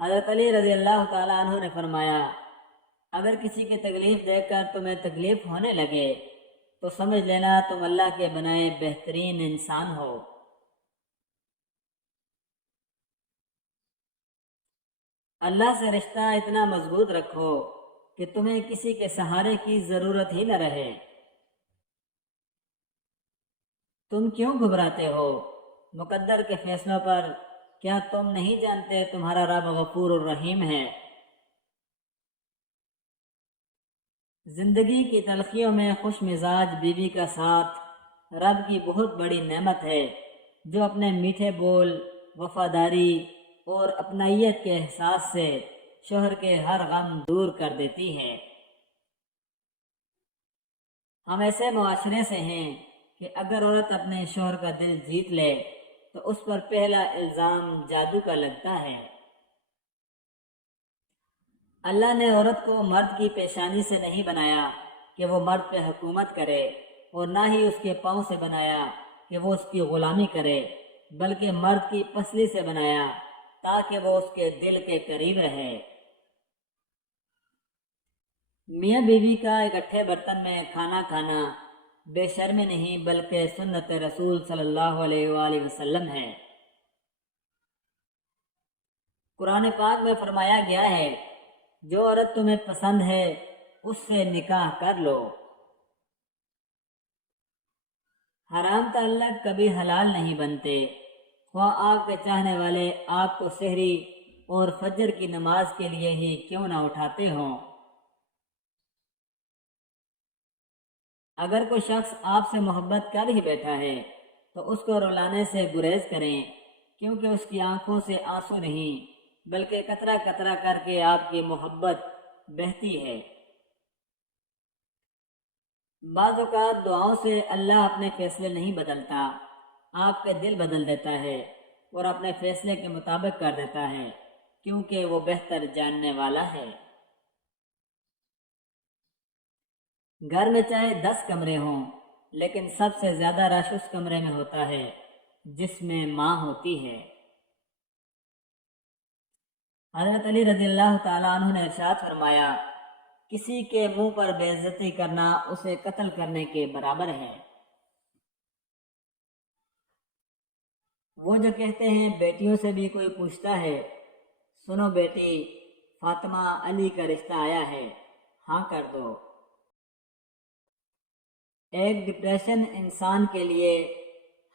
حضرت علی رضی اللہ تعالیٰ عنہ نے فرمایا، اگر کسی کی تکلیف دیکھ کر تمہیں تکلیف ہونے لگے تو سمجھ لینا تم اللہ کے بنائے بہترین انسان ہو۔ اللہ سے رشتہ اتنا مضبوط رکھو کہ تمہیں کسی کے سہارے کی ضرورت ہی نہ رہے۔ تم کیوں گھبراتے ہو مقدر کے فیصلوں پر؟ کیا تم نہیں جانتے تمہارا رب غفور الرحیم ہے؟ زندگی کی تلخیوں میں خوش مزاج بیوی کا ساتھ رب کی بہت بڑی نعمت ہے، جو اپنے میٹھے بول، وفاداری اور اپنائیت کے احساس سے شوہر کے ہر غم دور کر دیتی ہے۔ ہم ایسے معاشرے سے ہیں کہ اگر عورت اپنے شوہر کا دل جیت لے تو اس پر پہلا الزام جادو کا لگتا ہے۔ اللہ نے عورت کو مرد کی پیشانی سے نہیں بنایا کہ وہ مرد پہ حکومت کرے، اور نہ ہی اس کے پاؤں سے بنایا کہ وہ اس کی غلامی کرے، بلکہ مرد کی پسلی سے بنایا تاکہ وہ اس کے دل کے قریب رہے۔ میاں بیوی کا اکٹھے برتن میں کھانا کھانا بے شرمی نہیں بلکہ سنت رسول صلی اللہ علیہ وآلہ وسلم ہے۔ قرآن پاک میں فرمایا گیا ہے، جو عورت تمہیں پسند ہے اس سے نکاح کر لو۔ حرام تعلق کبھی حلال نہیں بنتے، خواہ آگ کے چاہنے والے آگ کو سحری اور فجر کی نماز کے لیے ہی کیوں نہ اٹھاتے ہوں۔ اگر کوئی شخص آپ سے محبت کر ہی بیٹھا ہے تو اس کو رلانے سے گریز کریں، کیونکہ اس کی آنکھوں سے آنسو نہیں بلکہ قطرہ قطرہ کر کے آپ کی محبت بہتی ہے۔ بعض اوقات دعاؤں سے اللہ اپنے فیصلے نہیں بدلتا، آپ کے دل بدل دیتا ہے اور اپنے فیصلے کے مطابق کر دیتا ہے، کیونکہ وہ بہتر جاننے والا ہے۔ گھر میں چاہے 10 کمرے ہوں لیکن سب سے زیادہ رش اس کمرے میں ہوتا ہے جس میں ماں ہوتی ہے۔ حضرت علی رضی اللہ تعالیٰ عنہ نے ارشاد فرمایا، کسی کے منہ پر بے عزتی کرنا اسے قتل کرنے کے برابر ہے۔ وہ جو کہتے ہیں بیٹیوں سے بھی کوئی پوچھتا ہے، سنو بیٹی، فاطمہ علی کا رشتہ آیا ہے، ہاں کر دو۔ ایک ڈپریشن انسان کے لیے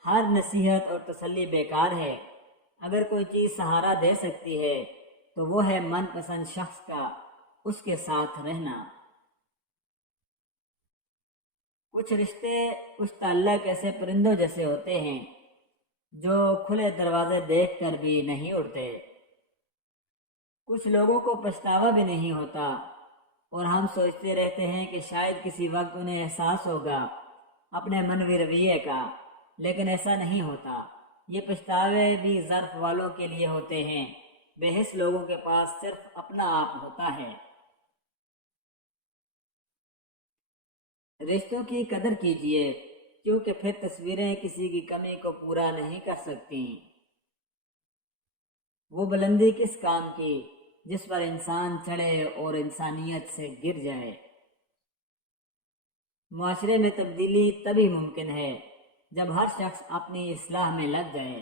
ہر نصیحت اور تسلی بیکار ہے۔ اگر کوئی چیز سہارا دے سکتی ہے تو وہ ہے من پسند شخص کا اس کے ساتھ رہنا۔ کچھ رشتے، کچھ تعلق ایسے پرندوں جیسے ہوتے ہیں جو کھلے دروازے دیکھ کر بھی نہیں اڑتے۔ کچھ لوگوں کو پچھتاوا بھی نہیں ہوتا اور ہم سوچتے رہتے ہیں کہ شاید کسی وقت انہیں احساس ہوگا اپنے منفی رویے کا، لیکن ایسا نہیں ہوتا۔ یہ پچھتاوے بھی ظرف والوں کے لیے ہوتے ہیں، بے حس لوگوں کے پاس صرف اپنا آپ ہوتا ہے۔ رشتوں کی قدر کیجیے، کیونکہ پھر تصویریں کسی کی کمی کو پورا نہیں کر سکتی۔ وہ بلندی کس کام کی جس پر انسان چڑھے اور انسانیت سے گر جائے۔ معاشرے میں تبدیلی تبھی ممکن ہے جب ہر شخص اپنی اصلاح میں لگ جائے۔